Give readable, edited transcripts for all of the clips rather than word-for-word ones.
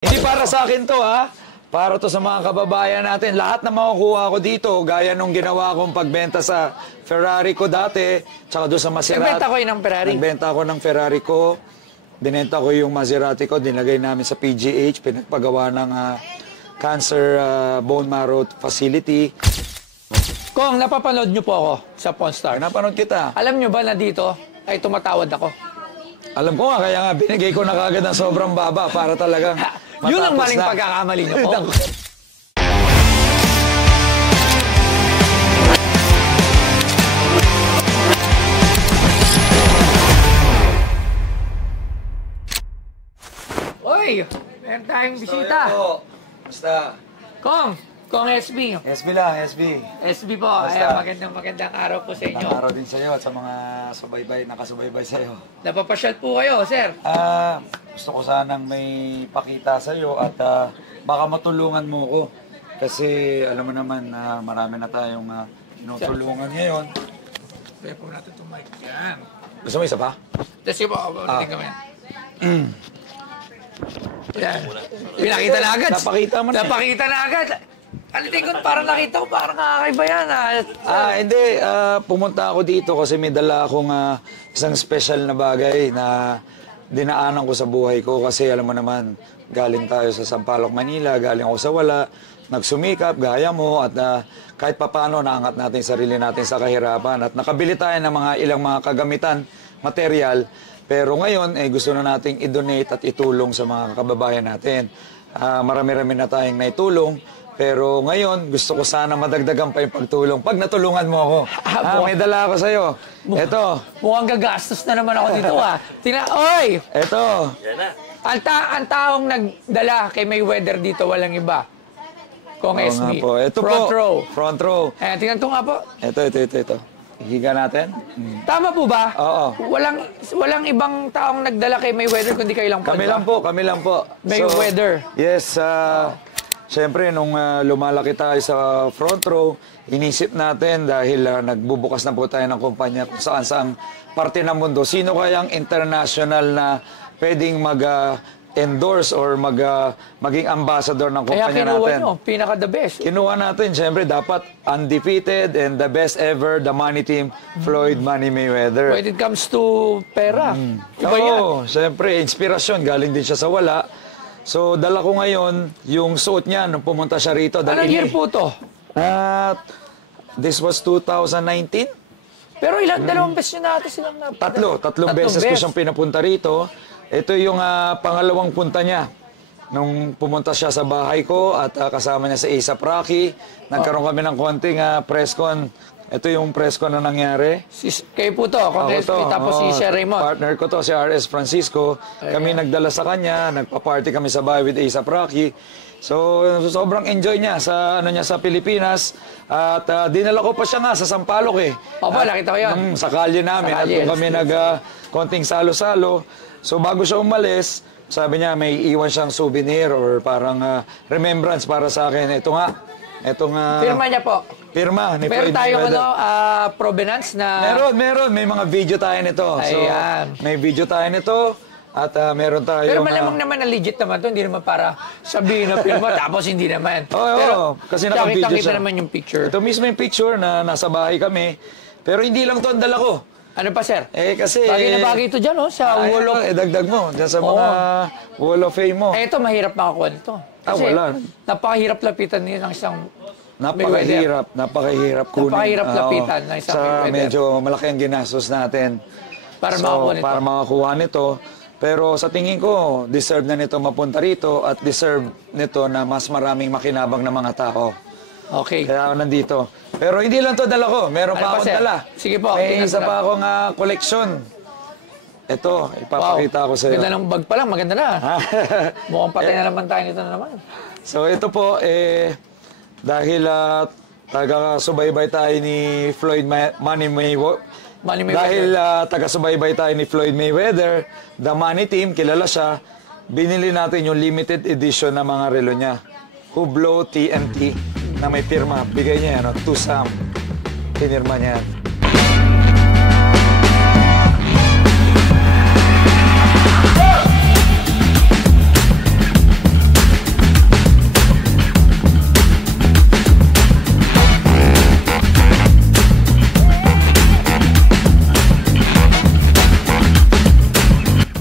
Hindi para sa akin to, ha? Para to sa mga kababayan natin. Lahat na makukuha ko dito, gaya nung ginawa kong pagbenta sa Ferrari ko dati, tsaka doon sa Maserati. Nagbenta ko ng Ferrari? Nagbenta ko ng Ferrari ko. Dinenta ko yung Maserati ko, dinagay namin sa PGH, pinagpagawa ng cancer bone marrow facility. Kung napapanood nyo po ako sa Pawn Stars. Napanood kita. Alam nyo ba na dito ay tumatawad ako? Alam ko nga, kaya nga binigay ko na kagad ng sobrang baba para talagang Yun ang matapos maling na. pagkakamali nyo po. Oy! Meron tayong bisita. Basta. Kong SB. SB lang, SB. SB po. Basta. Magandang araw po sa inyo. Araw din sa'yo at sa mga nakasubaybay sa'yo. Napapasyal po kayo, sir. Gusto ko sanang may pakita sa'yo at baka matulungan mo ko. Kasi alam mo naman, marami na tayong tinutulungan ngayon. Kaya po natin itong mic. Yan. Gusto mo isa pa? Sige po, ulitin kami. Yan. Pinakita na agad. Napakita mo na. Napakita na agad. Alitin ko, parang nakita ko, parang kakaiba yan. Hindi. Pumunta ako dito kasi may dala akong isang special na bagay na dinaanan ko sa buhay ko. Kasi alam mo naman, galing tayo sa Sampaloc, Manila, galing ako sa wala, nagsumikap, gaya mo, at kahit papano naangat natin sarili natin sa kahirapan. At nakabili tayo ng ilang mga kagamitan, material, pero ngayon, gusto na nating i-donate at itulong sa mga kababayan natin. Marami-rami na tayong naitulong. Pero ngayon, gusto ko sana madagdagan pa yung pagtulong. Pag natulungan mo ako, may dala ako sa'yo. Ito. Mukhang gagastos na naman ako dito, Oy! Ito. Ang taong nagdala kay Mayweather dito, walang iba. Kong SB. Ito Front po. row. Front row. Ayan, tingnan ko nga po. Ito. Higa natin. Tama po ba? Oo. Walang ibang taong nagdala kay Mayweather kundi kayo lang po. Kami lang po. Mayweather. So, yes, siyempre, nung lumalaki tayo sa front row, inisip natin dahil nagbubukas na po tayo ng kumpanya kung saan parte ng mundo. Sino kayang international na pwedeng mag-endorse or maging ambassador ng kumpanya natin? Kaya kinuha nyo, pinaka-the best. Kinuha natin, siyempre, dapat undefeated and the best ever, the money team, Floyd Money Mayweather. When it comes to pera, iba yan. Oo, siyempre, inspirasyon. Galing din siya sa wala. So, dala ko ngayon yung suot niya nung pumunta siya rito. Anong year po to? This was 2019. Pero dalawang beses nyo natin silang Tatlong beses ko siyang pinapunta rito. Ito yung pangalawang punta niya. Nung pumunta siya sa bahay ko at kasama niya sa ASAP Rocky, nagkaroon kami ng konting press con. Ito yung press con na nangyari. Kayo po to, Kong SB, tapos si Sir Raymond. Partner ko to, si RS Francisco. Kami nagdala sa kanya, nagpa-party kami sa bahay with ASAP Rocky. So, sobrang enjoy niya sa Pilipinas. At dinala ko pa siya nga sa Sampaloc Opo, nakita ko yan. Sa kalye namin. At doon kami konting salo-salo. So, bago siya umalis, sabi niya may iwan siyang souvenir or parang remembrance para sa akin. Ito nga. Firma niya po. Pirma ni Meron Floyd tayong Mayweather. provenance na... Meron. May mga video tayo nito. Ayan. So, may video tayo nito. At meron tayo... Pero malamang naman na legit naman to. Hindi naman para sabihin na firma, tapos hindi naman. Oo, kasi naka-video siya. Kita naman yung picture. Ito mismo yung picture na nasa bahay kami. Pero hindi lang to ang dala ko. Ano pa, sir? Kasi... Bagay na bagay ito dyan, sa wall of... dagdag mo. Dyan sa mga wall of fame mo. Ito, mahirap makakuha nito. Kasi wala. napakahirap lapitan niya ng isang Napakahirap kunin. Napakahirap lapitan ng isang Mayweather. Medyo malaki ang ginastos natin. Para makakuha nito. Pero sa tingin ko, deserve na nito mapunta rito at deserve nito na mas maraming makinabang na mga tao. Okay. Kaya ako nandito. Pero hindi lang to dala ko. Meron pa akong dala. Sige po. May isa pa akong koleksyon. Ito, ipapakita ko sa iyo. Ganda ng bag pa lang. Maganda na. Mukhang patay na naman tayo nito na naman. So ito po, dahil taga-subaybay tayo ni Floyd Money Mayweather. Dahil taga-subaybay tayo ni Floyd Mayweather, the Money Team, kilala siya, binili natin yung limited edition na mga relo niya. Hublot TNT na may pirma. Bigay niya yan, to Sam. Pinirma niya yan.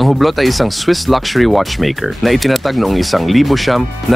Ang Hublot ay isang Swiss luxury watchmaker na itinatag noong 1980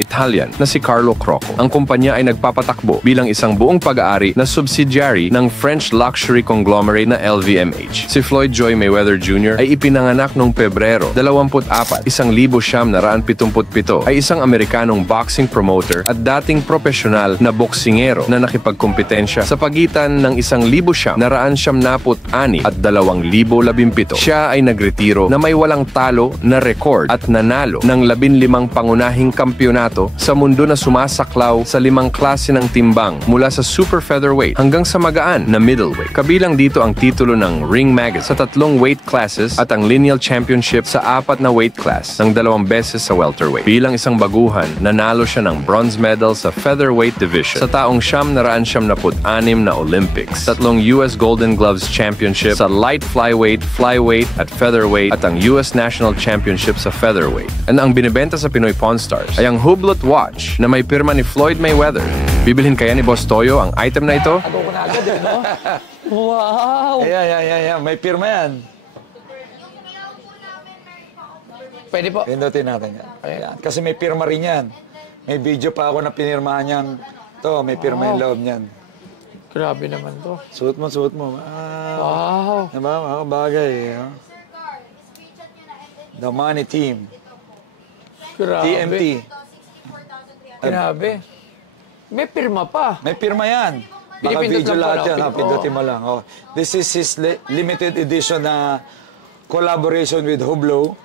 Italian na si Carlo Crocco. Ang kumpanya ay nagpapatakbo bilang isang buong pag-aari na subsidiary ng French luxury conglomerate na LVMH. Si Floyd Joy Mayweather Jr. ay ipinanganak noong Pebrero 24, 1977 ay isang Amerikanong boxing promoter at dating profesional na boksingero na nakipagkompetensya sa pagitan ng 1976 at 2017. Siya ay nagretiro na may walang talo na record at nanalo ng 15 pangunahing kampyonato sa mundo na sumasaklaw sa 5 klase ng timbang mula sa super featherweight hanggang sa magaan na middleweight. Kabilang dito ang titulo ng Ring Magazine sa 3 weight classes at ang lineal championship sa 4 na weight class ng 2 beses sa welterweight. Bilang isang baguhan, nanalo siya ng bronze medal sa featherweight division sa taong 1976 na Olympics, 3 US Golden Gloves Championship sa light flyweight, flyweight at featherweight at ang US National Championship sa featherweight. And ang binibenta sa Pinoy Pawn Stars ay ang Hublot watch na may pirma ni Floyd Mayweather. Bibilhin kaya ni Boss Toyo ang item na ito? Ako ko na agad eh, no? Wow! Yeah. May pirma yan. Pwede po. Pindutin natin yan. Ayan. Kasi may pirma rin yan. May video pa ako na pinirmahan niyang to, may pirma yung loob niyan. Grabe naman to. Suot mo. Wow! Diba? Mga bagay. The Money Team. Grabe. TMT. Grabe. May pirma pa. May pirma yan. Pinipindot Naka-video lang lahat pala. yan. Pindutin mo lang. Oh. This is his limited edition na collaboration with Hublot.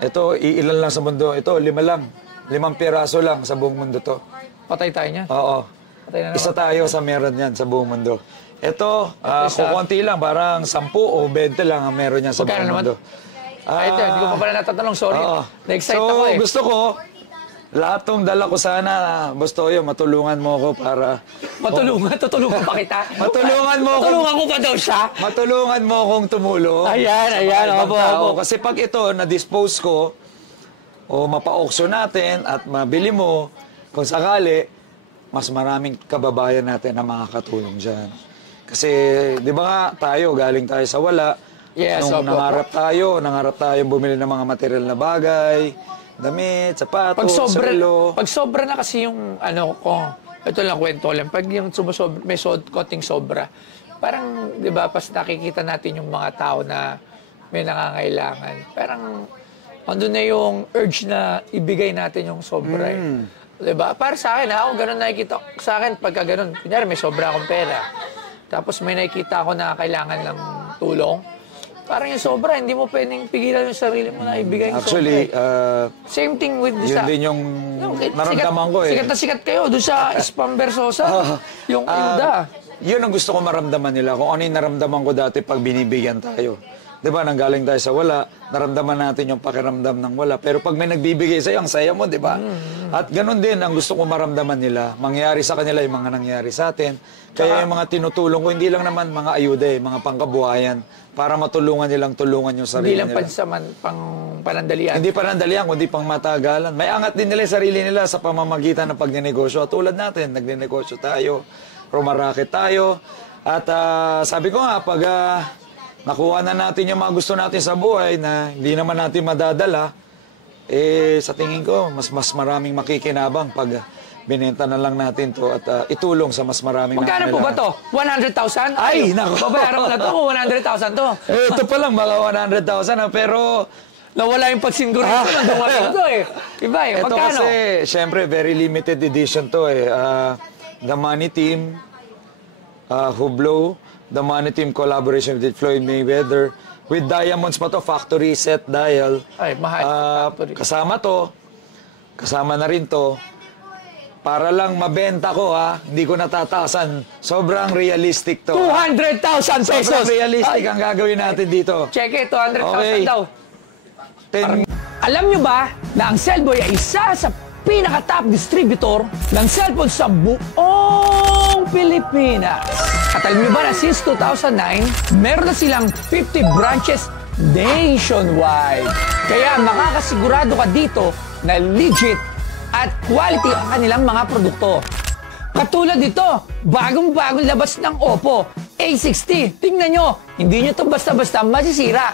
Ito, iilan lang sa mundo. Ito, 5 lang. 5 piraso lang sa buong mundo to. Patay tayo niya. Oo. Patay na naman. Isa tayo sa meron yan sa buong mundo. Ito, kukunti lang. Parang 10 o 20 lang ang meron yan sa Magkano buong naman? mundo. Ito, hindi ko pa pala natatanong. Sorry. Oo. Na-excite So, ako eh. gusto ko, lahat tong dala ko sana, Boss Toyo, matulungan mo ako para... Tutulungan pa kita. Matulungan mo ako. Tutulungan ko pa daw siya. Matulungan mo akong tumulong. Ayan. sa mga ibang Opo, tao. opo. Kasi pag ito, na-dispose ko, o mapa-auction natin at mabili mo, kung sakali, mas maraming kababayan natin na makakatulong dyan. Kasi, di ba nga, galing tayo sa wala. Yes, Nung opo. nangarap tayo bumili ng mga material na bagay, damit, sapatos, selo. Pag sobra na kasi yung ano ko, ito lang kwento lang, pag yung may konting sobra, parang, di ba, pas nakikita natin yung mga tao na may nangangailangan, parang andun na yung urge na ibigay natin yung sobra. Di ba? Para sa akin, ako ganun nakikita. Sa akin, pagka ganun, kunyari may sobra akong pera, tapos may nakikita ako na kailangan ng tulong, parang yung sobra, hindi mo pwedeng pigilan yung sarili mo na ibigay yung Actually, sobra. Same thing with yun din yung naramdaman ko eh. Sikat na sikat kayo doon sa Spam Versosa. Yung ayuda. Yun ang gusto ko maramdaman nila. Kung ano yung naramdaman ko dati pag binibigyan tayo. Di ba, nanggaling tayo sa wala, naramdaman natin yung pakiramdam ng wala. Pero pag may nagbibigay sa'yo, ang saya mo, di ba? At ganun din ang gusto ko maramdaman nila. Mangyari sa kanila yung mga nangyari sa atin. Kaya yung mga tinutulong ko, hindi lang naman mga ayuda eh, mga pangkabuhayan para matulungan nilang tulungan yung sarili Hindi lang nila. pang panandalian. Hindi panandalian, kundi pang matagalan. May angat din nila yung sarili nila sa pamamagitan ng pagnenegosyo. At tulad natin, nagnenegosyo tayo, rumaraket tayo. At sabi ko nga, pag nakuha na natin yung mga gusto natin sa buhay na hindi naman natin madadala, sa tingin ko, mas maraming makikinabang pag binenta na lang natin to at itulong sa mas maraming Magkano po ba to? 100,000? Ay, nako. Babayaran ko na to kung 100,000 to. Ito pa lang, baka 100,000 pero... Nawala yung pagsinggurito na dumating to eh. Iba eh. Ito Magkano? kasi, syempre, very limited edition to eh. The Money Team, Hublot, The Money Team collaboration with Floyd Mayweather. With diamonds pa to, factory set dial. Ay, mahal. Factory. Kasama to, kasama na rin to. Para lang mabenta ko hindi ko natataasan. Sobrang realistic to. 200,000 pesos! Sobrang realistic ang gagawin natin dito. Check it, 200,000 Okay. daw. Alam nyo ba na ang Cellboy ay isa sa pinaka-top distributor ng cellphone sa buong Pilipinas? At alam nyo ba na since 2009, meron na silang 50 branches nationwide. Kaya makakasigurado ka dito na legit at quality ang kanilang mga produkto. Katulad nito, bagong-bagong labas ng Oppo A60. Tingnan nyo, hindi nyo ito basta-basta masisira.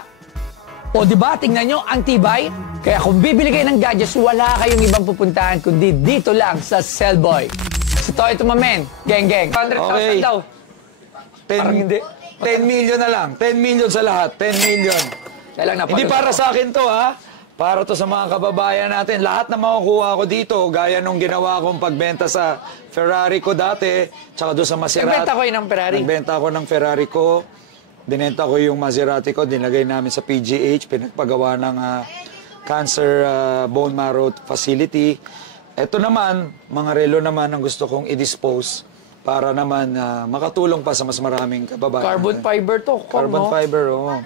O di ba, tingnan nyo, ang tibay. Kaya kung bibili kayo ng gadgets, wala kayong ibang pupuntahan kundi dito lang sa Cellboy. Si Toy Tumamen, geng. 100,000 Okay. daw. 10, Parang hindi. 10 million na lang. 10 million sa lahat. 10 million. Kaya lang Hindi napanood para ako. sa akin to, ha? Para to sa mga kababayan natin. Lahat na makukuha ko dito, gaya nung ginawa kong pagbenta sa Ferrari ko dati, tsaka doon sa Maserati. Nagbenta ko yun ng Ferrari. Nagbenta ako ng Ferrari ko. Binenta ko yung Maserati ko, dinagay namin sa PGH, pinagpagawa ng cancer bone marrow facility. Ito naman, mga relo naman ang gusto kong i-dispose para naman makatulong pa sa mas maraming kababayan. Carbon natin. fiber to. Carbon fiber, oo.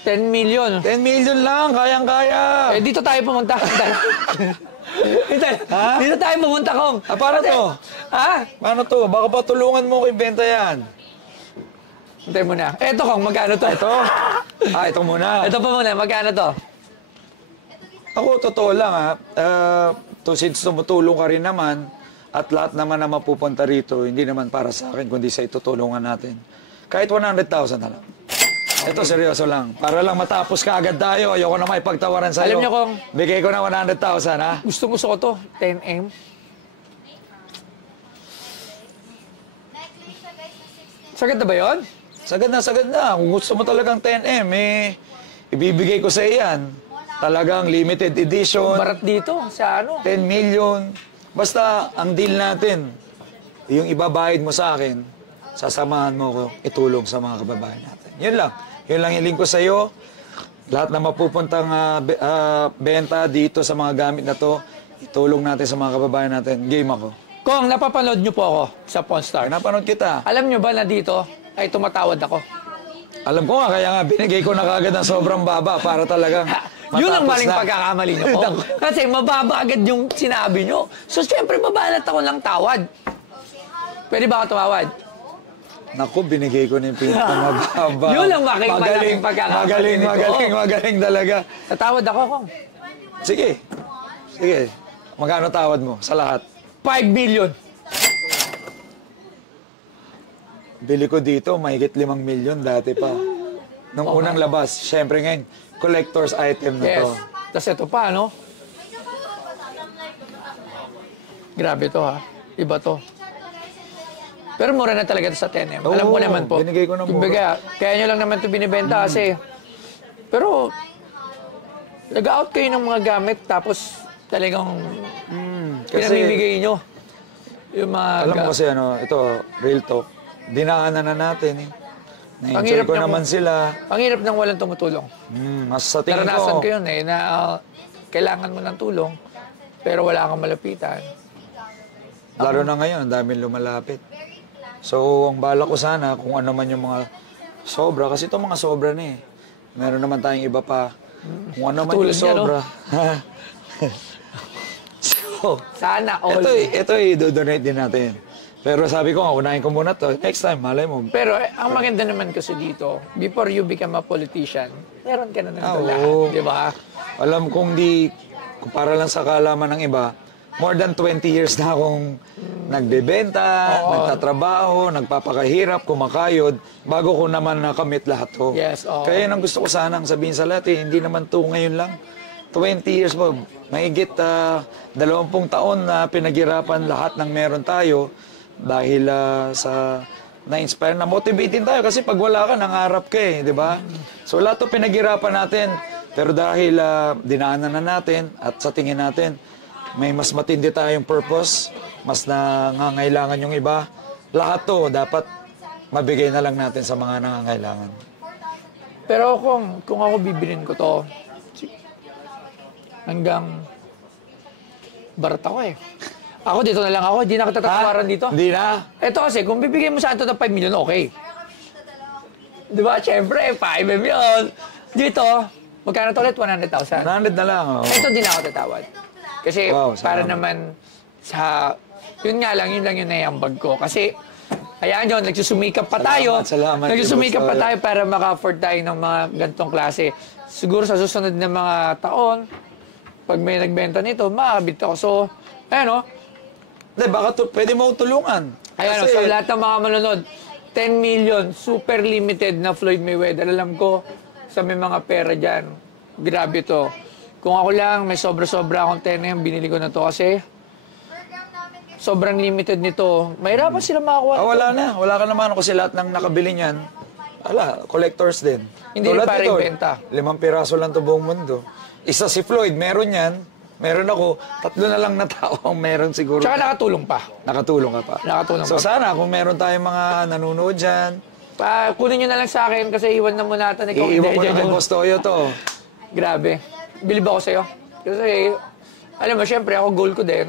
10 million. 10 million lang, kayang-kaya. Eh, dito tayo pumunta. Ha? Dito tayo pumunta, Kong. Paano to? Ha? Paano to? Baka pa tulungan mo ko ibenta yan. Hintay mo na. Eto, Kong, magkano to? Ito? Ito muna. Ito pa muna, magkano to? Ako, totoo lang since tumutulong ka rin naman, at lahat naman na mapupunta rito, hindi naman para sa akin, kundi sa itutulungan natin. Kahit 100,000 na lang. Ito, seryoso lang. Para lang matapos ka agad tayo, ayoko na may pagtawaran sa'yo. Alam niyo, Kong, bigay ko na 100,000, ha? gusto ko to. 10M. Sagad na ba yun? Sagad na. Kung gusto mo talagang 10M, ibibigay ko sa iyan. Talagang limited edition, Barat dito, sa ano? 10 million. Basta, ang deal natin, yung ibabayad mo sa akin, sasamahan mo ko, itulong sa mga kababayan natin. Yun lang. Yun lang hiling ko sa iyo. Lahat na mapupuntang benta dito sa mga gamit na to, itulong natin sa mga kababayan natin. Game ako. Kong, napapanood niyo po ako sa Pawn Star. Napanood kita. Alam niyo ba na dito ay tumatawad ako? Alam ko nga, kaya nga binigay ko na kagad ng sobrang baba para talagang Yun ang matapos maling na. pagkakamali niyo, Kong. Kasi mababa agad yung sinabi niyo. So, siyempre, babalat ako ng tawad. Pwede ba ako tumawad? Naku, binigay ko na yung pinakamababa. Yun ang malaking pagkakamali nito. Magaling talaga. Tatawad ako, Kong. Sige. Magkano tawad mo sa lahat? 5 million. Bili ko dito, mahigit 5 million dati pa. Nung unang labas, syempre ngayon, collector's item na Yes. to. Tapos ito pa, no? Grabe to, ha? Iba to. Pero mura na talaga ito sa 10M. Oo, Alam ko naman po. binigay ko ng mura. Kumbaga, kaya nyo lang naman ito binibenta kasi. Pero, nag-out kayo ng mga gamit tapos talagang pinamimigay nyo. Yung mga Alam mo kasi ito, real talk, dinaanan na natin eh. Na-enjoy ko naman sila. Ang hirap nang walang tumutulong. Mas sa tingin Naranasan ko, ko yun na kailangan mo ng tulong pero wala kang malapitan. lalo na ngayon, ang daming lumalapit. So, ang bala ko sana, kung ano man yung mga sobra, kasi ito mga sobra na eh. Meron naman tayong iba pa. Kung ano man Tulad yung niya, no? sobra. So, Sana all. ito i-donate din natin. Pero sabi ko, unahin ko muna to. Next time, malay mo. Pero ang maganda naman kasi dito, before you become a politician, meron ka na ng Oo. lahat, di ba? Alam kong kung para lang sa kaalaman ng iba, more than 20 years na akong nagbebenta, nagtatrabaho, nagpapakahirap, kumakayod, bago ko naman nakamit lahat to. Yes, oo. Kaya yun ang gusto ko sanang sabihin sa lahat, hindi naman to ngayon lang. 20 years mo, mahigit 20 taon na pinaghirapan lahat ng meron tayo dahil sa na-inspire, na-motivating tayo kasi pag wala ka, nangarap ka eh, di ba? So lahat to pinaghirapan natin, pero dahil dinaanan na natin at sa tingin natin, may mas matindi tayong purpose, mas nangangailangan yung iba, lahat to dapat mabigay na lang natin sa mga nangangailangan. Pero kung ako bibilin ko to, hanggang barat ako eh. Ako dito na lang ako, hindi na ako tatatawaran dito. Hindi na? Ito kasi, kung bibigyan mo sa ato ng 5 million, okay. Di ba? Siyempre, 5 million. Dito, magkano to ulit? 100,000. 100 na lang. Oh. Ito din ako tatawad. Kasi Wow, para salamat. naman sa... Yun nga lang, yun lang yung naiambag ko. Kasi, hayaan nyo, nagsusumikap pa tayo. Salamat. Nagsusumikap pa tayo para maka-afford tayo ng mga gantong klase. Siguro sa susunod na mga taon, pag may nagbenta nito, makakabit ako. So, ayan o. Hindi, baka pwede mo tulungan. Ayan o, sa lahat ng mga manonood, 10 million, super limited na Floyd Mayweather. Alam ko, sa may mga pera dyan, grabe to. Kung ako lang, may sobra-sobra akong tenga, binili ko na to kasi sobrang limited nito. Mahirapan sila makakuha. Wala na. Wala ka naman kasi lahat ng nakabili niyan. Collectors din. Hindi rin para nito, ibenta. 5 piraso lang to buong mundo. Isa si Floyd, meron yan. Meron ako. 3 na lang na tao ang meron siguro. Tsaka nakatulong pa. Nakatulong ka pa. Nakatulong So pa. sana kung meron tayong mga nanonood dyan, Kunin nyo na lang sa akin kasi iwan na muna natin. iiwan ko na kay Boss Toyo to. Grabe. Bilib ako sa'yo. Kasi, alam mo, syempre, ako goal ko din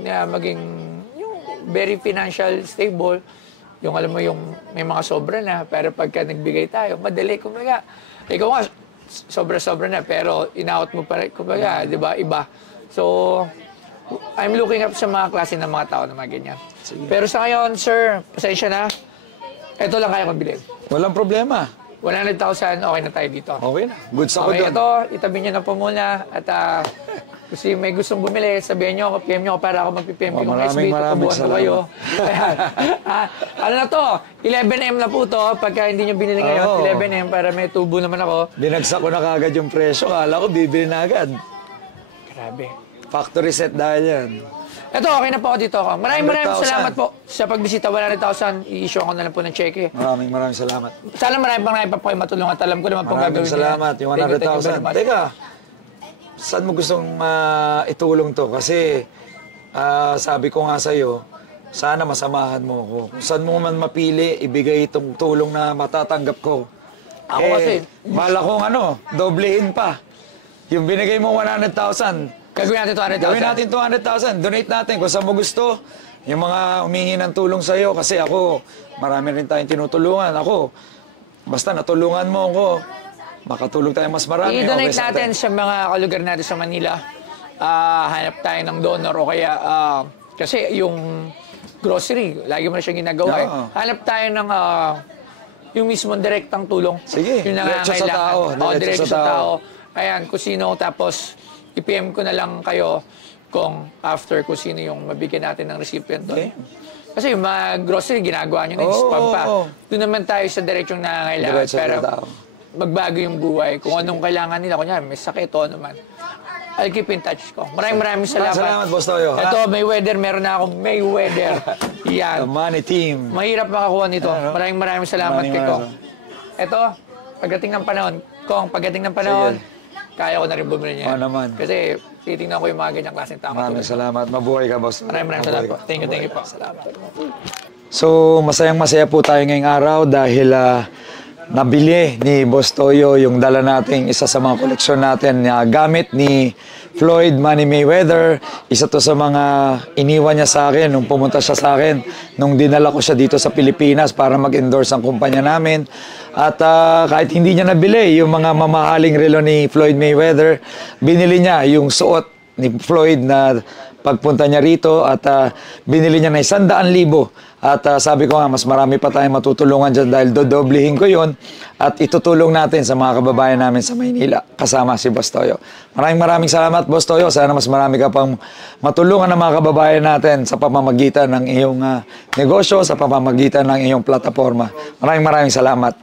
na maging yung very financial stable. Yung alam mo, yung may mga sobra na. Pero pagka nagbigay tayo, madali. Kumaga, ikaw nga, sobra-sobra na. Pero in-out mo pa rin. Kumaga, di ba, iba. So, I'm looking up sa mga klase ng mga tao na mga ganyan. Pero sa ngayon, sir, pasensya na. Ito lang kaya kong bilhin. Walang problema. 100,000, okay na tayo dito. Okay na. Goods ako Okay, doon. ito, itabi nyo na po muna. At kasi may gustong bumili, sabihin nyo, PM nyo ako para ako mag-PM kung SB, tutubuan ko kayo. Ayan. Ano na to? 11M na po to. Pagka hindi nyo binili ngayon, 11M para may tubo naman ako. Binagsak ko na kagad yung presyo. Kala ko bibili na agad. Grabe. Factory set dahil yan. Ito, okay na po ako dito. Maraming 100,000. salamat po sa pagbisita. 100,000, i-issue ko na lang po ng cheque. Maraming salamat. Sana marami pa po kayo matulungan. Alam ko naman pong Maraming gagawin salamat. Yung 100,000. Teka, saan mo gustong itulong to? Kasi sabi ko nga sa'yo, sana masamahan mo ako. Kung saan mo man mapili, ibigay itong tulong na matatanggap ko. Ako kasi, bala kong doblehin pa. Yung binigay mo 100,000, gagawin natin 200,000. gawin natin 200,000. Donate natin kung saan mo gusto. Yung mga humingi ng tulong sa'yo. Kasi ako, marami rin tayong tinutulungan. Ako, basta natulungan mo ako, makatulong tayo mas marami. I-donate Okay sa natin sa mga kalugar natin sa Manila. Hanap tayo ng donor o kaya, kasi yung grocery, lagi mo na siya ginagawa. Oo. Hanap tayo ng yung mismong direktang tulong. Sige, Yung diretso sa tao. Diretso sa tao. Ayan, kung sino, tapos i-PM ko na lang kayo kung after kung sino yung mabigyan natin ng recipient doon. Okay. Kasi yung mga grocery, ginagawa nyo na, spam pa. Doon naman tayo sa diretsyong nangangailangan. Diretso Pero sa tao. magbago yung buhay. Kung anong kailangan nila, kunyari may sakit o ano man. I'll keep in touch ko. Maraming salamat. Salamat, Boss Toyo. Ito, Mayweather. Meron na akong Mayweather. The Yan. Money Team. Mahirap makakuha nito. Maraming salamat kay Kong. Maraming Ito, pagdating ng panahon, Kong, pagdating ng panahon, kaya ko na rin bumili niya. Oo naman. Kasi titingnan ko yung mga ganyang klaseng tao. Maraming salamat. Mabuhay ka, Boss. Maraming salamat po. Thank you po. Salamat. So, masayang-masaya po tayo ngayong araw dahil nabili ni Boss Toyo yung dala nating isa sa mga koleksyon natin na gamit ni Floyd Money Mayweather. Isa to sa mga iniwan niya sa akin nung pumunta siya sa akin nung dinala ko siya dito sa Pilipinas para mag-endorse ang kumpanya namin. At kahit hindi niya nabili yung mga mamahaling relo ni Floyd Mayweather, binili niya yung suot ni Floyd na pagpunta niya rito at binili niya na 100,000. At sabi ko nga, mas marami pa tayong matutulungan dyan dahil dodoblehin ko yon at itutulong natin sa mga kababayan namin sa Maynila kasama si Boss Toyo. Maraming salamat, Boss Toyo. Sana mas marami ka pang matulungan ng mga kababayan natin sa pamamagitan ng iyong negosyo, sa pamamagitan ng iyong plataforma. Maraming salamat.